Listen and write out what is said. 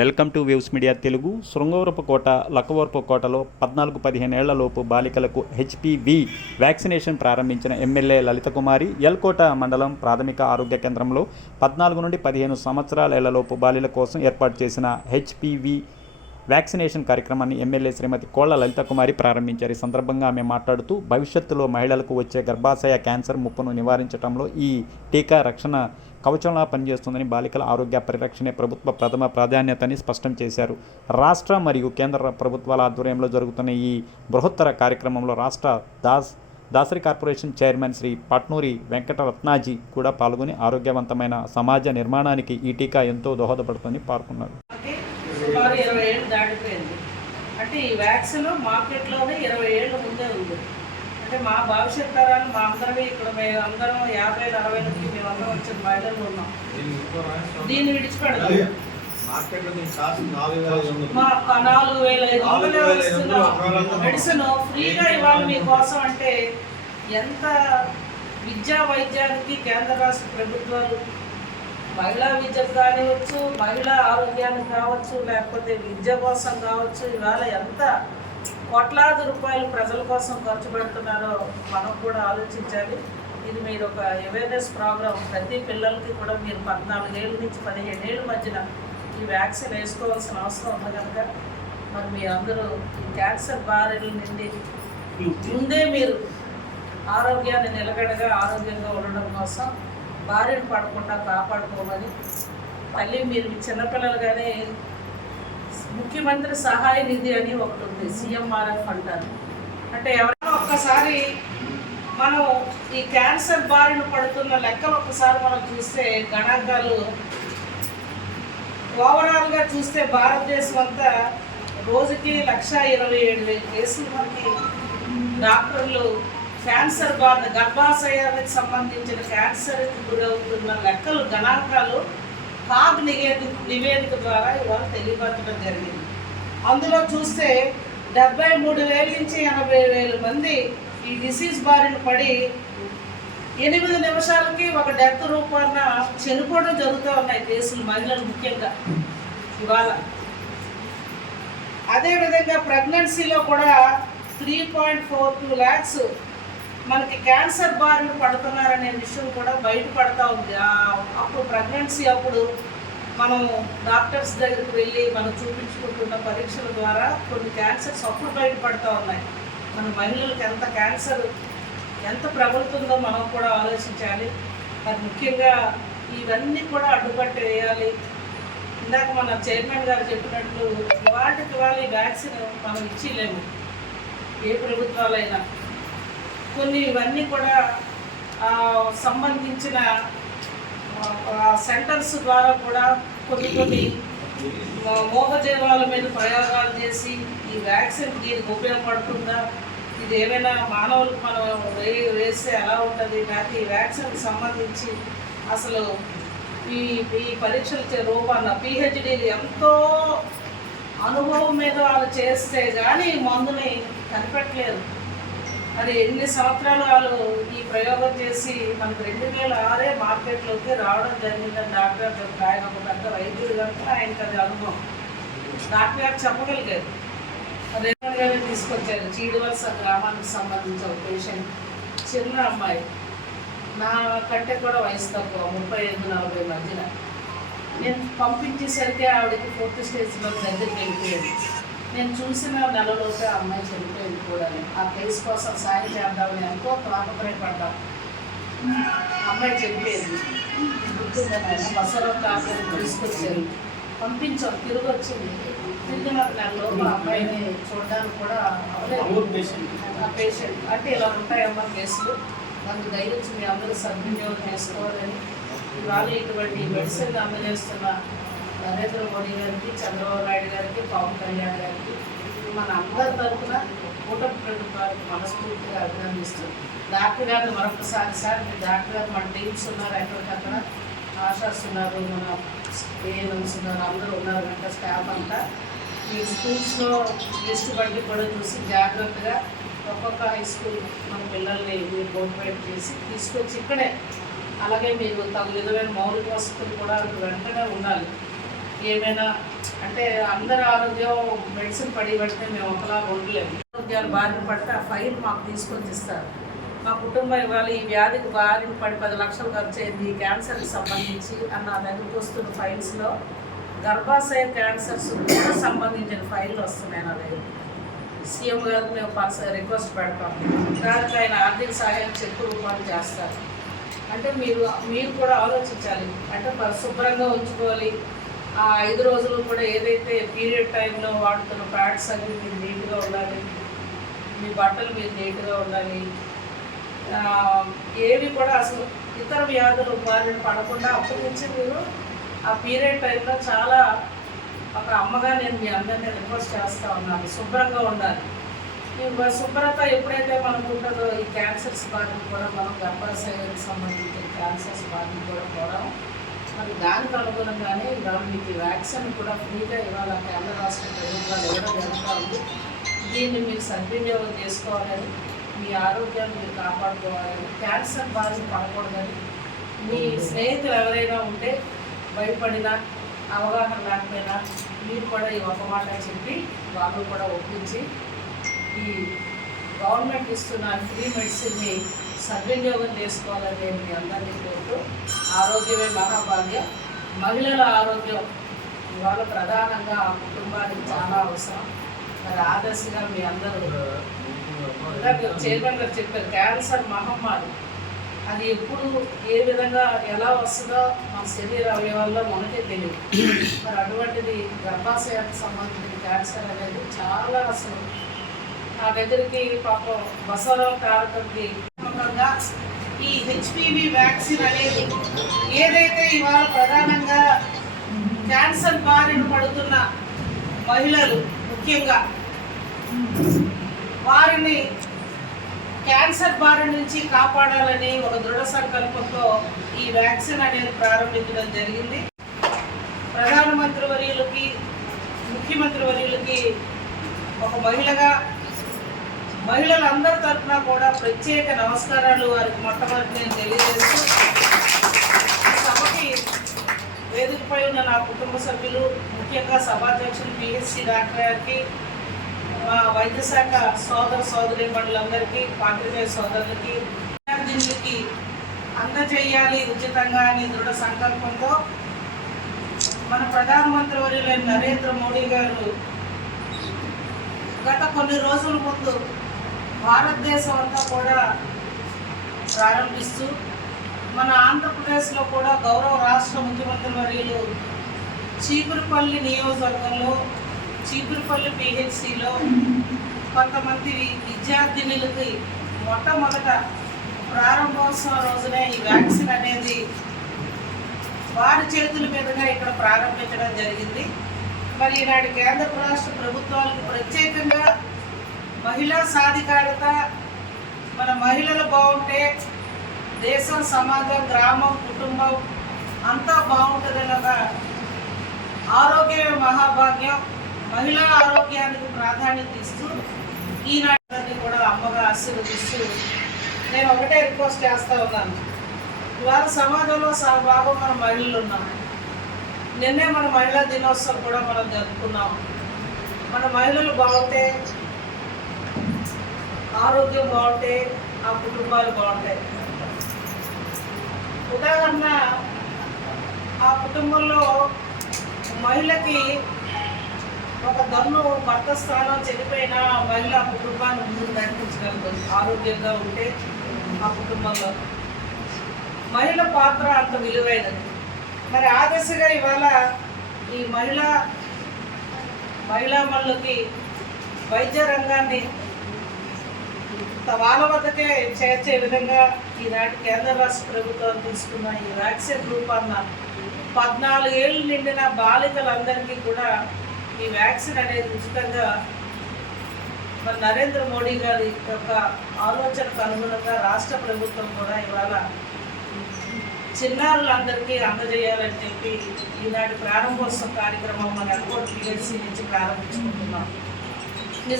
Welcome to Waves Media Telugu. Srungavarapukota లక్కవరపుకోటలో 14-15 ఏళ్లలోపు బాలికలకు హెచ్పివి వ్యాక్సినేషన్ ప్రారంభించిన ఎమ్మెల్యే లలితకుమారి ఎల్కోట మండలం ప్రాథమిక ఆరోగ్య కేంద్రంలో 14 నుండి 15 సంవత్సరాల బాలికల కోసం ఏర్పాటు చేసిన హెచ్పివి వ్యాక్సినేషన్ కార్యక్రమాన్ని ఎమ్మెల్యే శ్రీమతి కోళ్ల లలితకుమారి ప్రారంభించారు. ఈ సందర్భంగా ఆమె మాట్లాడుతూ భవిష్యత్తులో మహిళలకు వచ్చే గర్భాశయ క్యాన్సర్ ముప్పును నివారించడంలో ఈ టీకా రక్షణ కవచంలా పనిచేస్తుందని, బాలికల ఆరోగ్య పరిరక్షణే ప్రభుత్వ ప్రథమ ప్రాధాన్యతని స్పష్టం చేశారు. రాష్ట్ర మరియు కేంద్ర ప్రభుత్వాల ఆధ్వర్యంలో జరుగుతున్న ఈ బృహత్తర కార్యక్రమంలో రాష్ట్ర దాసరి కార్పొరేషన్ చైర్మన్ శ్రీ పట్నూరి వెంకటరత్నాజీ కూడా పాల్గొని ఆరోగ్యవంతమైన సమాజ నిర్మాణానికి ఈ టీకా ఎంతో దోహదపడుతుందని పేర్కొన్నారు. సుమారు 20 ఏళ్ళు దాటిపోయింది. అంటే ఈ వ్యాక్సిన్ మార్కెట్లోనే 20 ఏళ్ళ ముందే ఉంది. అంటే మా భవిష్యత్ తరాలు మా అందరివి ఇక్కడ మేము అందరం 50-60 మేమందరం వచ్చిన మహిళలు ఉన్నాం. దీన్ని విడిచిపెడతాం. 4,500 మెడిసిన్ ఫ్రీగా ఇవ్వాలి మీకోసం. అంటే ఎంత విద్యా వైద్యానికి కేంద్ర రాష్ట్ర ప్రభుత్వాలు మహిళా విద్యకు కానివచ్చు, మహిళా ఆరోగ్యానికి కావచ్చు, లేకపోతే విద్య కోసం కావచ్చు, ఇవాళ ఎంత కోట్లాది రూపాయలు ప్రజల కోసం ఖర్చు పెడుతున్నారో మనం కూడా ఆలోచించాలి. ఇది మీరు ఒక అవేర్నెస్ ప్రోగ్రామ్ ప్రతి పిల్లలకి కూడా మీరు 14 ఏళ్ళ నుంచి 15 ఏళ్ళ మధ్యన ఈ వ్యాక్సిన్ వేసుకోవాల్సిన అవసరం ఉంది కనుక మరి మీ అందరూ ఈ క్యాన్సర్ బారిన నుండి ముందే మీరు ఆరోగ్యాన్ని నిలకడగా ఆరోగ్యంగా ఉండడం కోసం బారిన పడకుండా కాపాడుకోమని మళ్ళీ మీరు చిన్నపిల్లలుగానే ముఖ్యమంత్రి సహాయ నిధి అని ఒకటి ఉంది, CMRF అంటారు. అంటే ఎవరైనా ఒక్కసారి మనం ఈ క్యాన్సర్ బారిన పడుతున్న లెక్కలు ఒక్కసారి మనం చూస్తే గణాంకాలు ఓవరాల్గా చూస్తే భారతదేశం అంతా రోజుకి 127,000 కేసులు మనకి డాక్టర్లు క్యాన్సర్ బారిన గర్భాశయానికి సంబంధించిన క్యాన్సర్కి గురవుతున్న లెక్కలు గణాంకాలు కాగ్ నివేదిక ద్వారా ఇవాళ తెలియపరచడం జరిగింది. అందులో చూస్తే 73,000 నుంచి 80,000 మంది ఈ డిసీజ్ బారిన పడి 8 నిమిషాలకి ఒక డెత్ రూపాన చనిపోవడం జరుగుతూ ఉన్నాయి కేసులు, మహిళలు ముఖ్యంగా ఇవాళ. అదేవిధంగా ప్రెగ్నెన్సీలో కూడా 3.42 lakhs మనకి క్యాన్సర్ బారిన పడుతున్నారనే విషయం కూడా బయటపడతా ఉంది. అప్పుడు ప్రెగ్నెన్సీ అప్పుడు మనం డాక్టర్స్ దగ్గరికి వెళ్ళి మనం చూపించుకుంటున్న పరీక్షల ద్వారా కొన్ని క్యాన్సర్స్ అప్పుడు బయటపడతా ఉన్నాయి. మన మహిళలకు ఎంత క్యాన్సర్ ఎంత ప్రబలుతుందో మనం కూడా ఆలోచించాలి. మరి ముఖ్యంగా ఇవన్నీ కూడా అడ్డుకట్ట వేయాలి. ఇందాక మన చైర్మన్ గారు చెప్పినట్లు వాటికి వాళ్ళు ఈ వ్యాక్సిన్ మనం ఇచ్చిలేము ఏ ప్రభుత్వాలైనా. కొన్ని ఇవన్నీ కూడా సంబంధించిన సెంటర్స్ ద్వారా కూడా కొన్ని మోగజీవాల మీద ప్రయోగాలు చేసి ఈ వ్యాక్సిన్ దీనికి ఉపయోగపడుతుందా, ఇది ఏమైనా మానవులకు మనం వేస్తే ఎలా ఉంటుంది, నాకు ఈ వ్యాక్సిన్కి సంబంధించి అసలు ఈ పరీక్షల రూపాన PhDలు ఎంతో అనుభవం మీద వాళ్ళు చేస్తే కానీ మందుని కనిపెట్టలేదు. మరి ఎన్ని సంవత్సరాలు వాళ్ళు ఈ ప్రయోగం చేసి మనకు 2006 మార్కెట్లోకి రావడం జరిగిందని డాక్టర్ గారు, ఆయన ఒక పెద్ద వైద్యుడు కనుక ఆయనకు అది అనుభవం. డాక్టర్ గారు చెప్పగలిగారు. రేవంత్ గారు తీసుకొచ్చారు. చీడివలస గ్రామానికి సంబంధించిన ఒక పేషెంట్, చిన్న అమ్మాయి, నా కంటే కూడా వయసు తక్కువ, 35-40 మధ్యన. నేను పంపించేసరికి ఆవిడకి 4th స్టేజ్లో దగ్గరికి వెళ్ళిపోయాడు. నేను చూసిన నెలలోపే ఆ అమ్మాయి చనిపోయింది కూడా. ఆ కేసు కోసం సాయం చేద్దామని ఎంతో తాపత్రయపడ్డాం. అమ్మాయి చనిపోయింది. గుర్తుందని బసవరావు డాక్టర్ తీసుకొచ్చారు, పంపించాం, తిరిగి వచ్చింది. తిరిగిన నెలలోపు అమ్మాయిని చూడడానికి కూడా పేషెంట్. అంటే ఇలా ఉంటాయమ్మా కేసులు, మనకు దయచేసి మీ అందరూ సద్వినియోగం చేసుకోవాలని ఇవాళ ఇటువంటి మెడిసిన్ అందజేస్తున్న నరేంద్ర మోడీ గారికి, చంద్రబాబు నాయుడు గారికి, పవన్ కళ్యాణ్ గారికి మన అందరి తరఫున కూటమి ప్రభుత్వానికి మనస్ఫూర్తిగా అభినందిస్తూ డాక్టర్ గారిని మరొకసారి మీ డాక్టర్ గారు మన టీమ్స్ ఉన్నారు, ఎక్కడికక్కడ ఆశాస్ ఉన్నారు, మన ఏఎన్ఎంస్ ఉన్నారు, అందరూ ఉన్నారు కనుక స్టాఫ్ అంతా ఈ స్కూల్స్లో లిస్ట్ బట్టి కూడా చూసి జాగ్రత్తగా ఒక ఒక్కొక్క హై స్కూల్ మన పిల్లల్ని మీరు మోటివేట్ చేసి తీసుకొచ్చి ఇక్కడే, అలాగే మీరు తగు విధమైన మౌలిక వసతులు కూడా వెంటనే ఉండాలి. ఏమైనా అంటే అందరి ఆరోగ్యం మెడిసిన్ పడి పడితే మేము ఒకలా ఉండలేము. ఆరోగ్యాలు బారిన పడితే ఆ ఫైల్ మాకు తీసుకొని ఇస్తారు. మా కుటుంబం ఇవాళ ఈ వ్యాధికి బారిన పడి 10 లక్షలు ఖర్చు అయింది క్యాన్సర్కి సంబంధించి అన్న దగ్గరికి వస్తున్న ఫైల్స్లో గర్భాశయ క్యాన్సర్స్ కూడా సంబంధించిన ఫైళ్ళు వస్తున్నాయి నా దగ్గర. సీఎం గారికి మేము రిక్వెస్ట్ పెడతాం, దానికి ఆయన ఆర్థిక సహాయం చెక్కు రూపాయలు చేస్తారు. అంటే మీరు కూడా ఆలోచించాలి. అంటే శుభ్రంగా ఉంచుకోవాలి. ఆ 5 రోజులు కూడా ఏదైతే పీరియడ్ టైంలో వాడుతున్న ప్యాడ్స్ అవి మీరు నీట్గా ఉండాలి, మీ బట్టలు మీరు నీట్గా ఉండాలి. ఏవి కూడా అసలు ఇతర వ్యాధులు బారిన పడకుండా అప్పటి నుంచి మీరు ఆ పీరియడ్ టైంలో చాలా ఒక అమ్మగా నేను మీ అందరినీ రిక్వెస్ట్ చేస్తూ ఉన్నాను, శుభ్రంగా ఉండాలి. ఈ శుభ్రత ఎప్పుడైతే మనకు ఉంటుందో ఈ క్యాన్సర్స్ బారిన కూడా మనం గర్భాశయానికి సంబంధించిన క్యాన్సర్స్ బారిన కూడా పోవడం. మరి దానికి అనుగుణంగానే ఇవాళ మీకు వ్యాక్సిన్ కూడా ఫ్రీగా ఇవాళ కేంద్ర రాష్ట్ర ప్రభుత్వాలు ఇవ్వడం జరుగుతూ ఉంది. దీన్ని మీరు సద్వినియోగం చేసుకోవాలని, మీ ఆరోగ్యాన్ని మీరు కాపాడుకోవాలని, క్యాన్సర్ బారిన పడకూడదని, మీ స్నేహితులు ఎవరైనా ఉంటే భయపడినా అవగాహన లేకపోయినా మీరు కూడా ఈ ఒక మాట చెప్పి వాళ్ళు కూడా ఒప్పించి ఈ గవర్నమెంట్ ఇస్తున్న ఫ్రీ మెడిసిన్ని సద్వినియోగం చేసుకోవాలని నేను మీ అందరినీ కోరుతూ, ఆరోగ్యమే మహాభాగ్యం. మహిళల ఆరోగ్యం ఇవాళ ప్రధానంగా ఆ కుటుంబానికి చాలా అవసరం. మరి ఆదర్శంగా మీ అందరూ చైర్మన్ గారు చెప్పారు, క్యాన్సర్ మహమ్మారి అది ఎప్పుడు ఏ విధంగా ఎలా వస్తుందో మన శరీర అవయవాల్లో మనకే తెలియదు. మరి అటువంటిది గర్భాశయానికి సంబంధించిన క్యాన్సర్ అనేది చాలా అసలు నా దగ్గరికి పాపం బసవరావు తారకంకి ఈ హెచ్పివి వ్యాక్సిన్ అనేది ఏదైతే ఇవాళ ప్రధానంగా క్యాన్సర్ బారిన పడుతున్న మహిళలు ముఖ్యంగా వారిని క్యాన్సర్ బారి నుంచి కాపాడాలని ఒక దృఢ సంకల్పంతో ఈ వ్యాక్సిన్ అనేది ప్రారంభించడం జరిగింది. ప్రధానమంత్రి వర్యులకి, ముఖ్యమంత్రి వర్యులకి ఒక మహిళగా మహిళలందరి తరఫున కూడా ప్రత్యేక నమస్కారాలు వారికి మొట్టమొదటి నేను తెలియజేస్తూ, సభకి వేదికపై ఉన్న నా కుటుంబ సభ్యులు, ముఖ్యంగా సభాధ్యక్షులు పిహెచ్సి డాక్టర్ గారికి, మా వైద్య శాఖ సోదరీమణులందరికీ, పాత్రికేయ సోదరులకి, విద్యార్థినులకి అందజేయాలి ఉచితంగా అని దృఢ సంకల్పంతో మన ప్రధానమంత్రి వర్యులైన నరేంద్ర మోడీ గారు గత కొన్ని రోజుల ముందు భారతదేశం అంతా కూడా ప్రారంభిస్తూ మన ఆంధ్రప్రదేశ్లో కూడా గౌరవ రాష్ట్ర ముఖ్యమంత్రి వర్యులు చీపురుపల్లి నియోజకవర్గంలో చీపురుపల్లి పిహెచ్సిలో కొంతమంది విద్యార్థినులకి మొట్టమొదట ప్రారంభోత్సవం రోజునే ఈ వ్యాక్సిన్ అనేది వారి చేతుల మీదుగా ఇక్కడ ప్రారంభించడం జరిగింది. మరి ఈనాటి కేంద్ర రాష్ట్ర ప్రభుత్వాలకు ప్రత్యేకంగా మహిళా సాధికారత, మన మహిళలు బాగుంటే దేశం, సమాజం, గ్రామం, కుటుంబం అంతా బాగుంటుందని ఒక ఆరోగ్యమే మహాభాగ్యం, మహిళా ఆరోగ్యానికి ప్రాధాన్యత ఇస్తూ ఈనాటి కూడా అమ్మగా ఆశీర్వదిస్తూ నేను ఒకటే రిక్వెస్ట్ చేస్తూ ఉన్నాను. ఇవాళ సమాజంలో భాగం మన మహిళలు ఉన్నాం. నిన్నే మన మహిళా దినోత్సవం కూడా మనం జరుపుకున్నాం. మన మహిళలు బాగుంటే, ఆరోగ్యం బాగుంటే ఆ కుటుంబాలు బాగుంటాయి. ఉదాహరణ, ఆ కుటుంబంలో మహిళకి ఒక దన్ను భర్త స్థానం చనిపోయిన మహిళ కుటుంబాన్ని ముందుకు నడిపించగలుగుతుంది. ఆరోగ్యంగా ఉంటే ఆ కుటుంబంలో మహిళ పాత్ర అంత విలువైనది. మరి ఆ దిశగా ఇవాళ ఈ మహిళామణులకి వైద్య రంగాన్ని వాళ్ళ వద్దకే చేర్చే విధంగా ఈనాటి కేంద్ర రాష్ట్ర ప్రభుత్వం తీసుకున్న ఈ వ్యాక్సిన్ రూపాన్న 14 ఏళ్ళు నిండిన బాలికలందరికీ కూడా ఈ వ్యాక్సిన్ అనేది ఉచితంగా మన నరేంద్ర మోడీ గారి యొక్క ఆలోచనకు అనుగుణంగా రాష్ట్ర ప్రభుత్వం కూడా ఇవాళ చిన్నారులందరికీ అందజేయాలని చెప్పి ఈనాటి ప్రారంభోత్సవ కార్యక్రమం మన ఎల్కోట్ పిహెచ్సి నుంచి ప్రారంభించుకుంటున్నాం.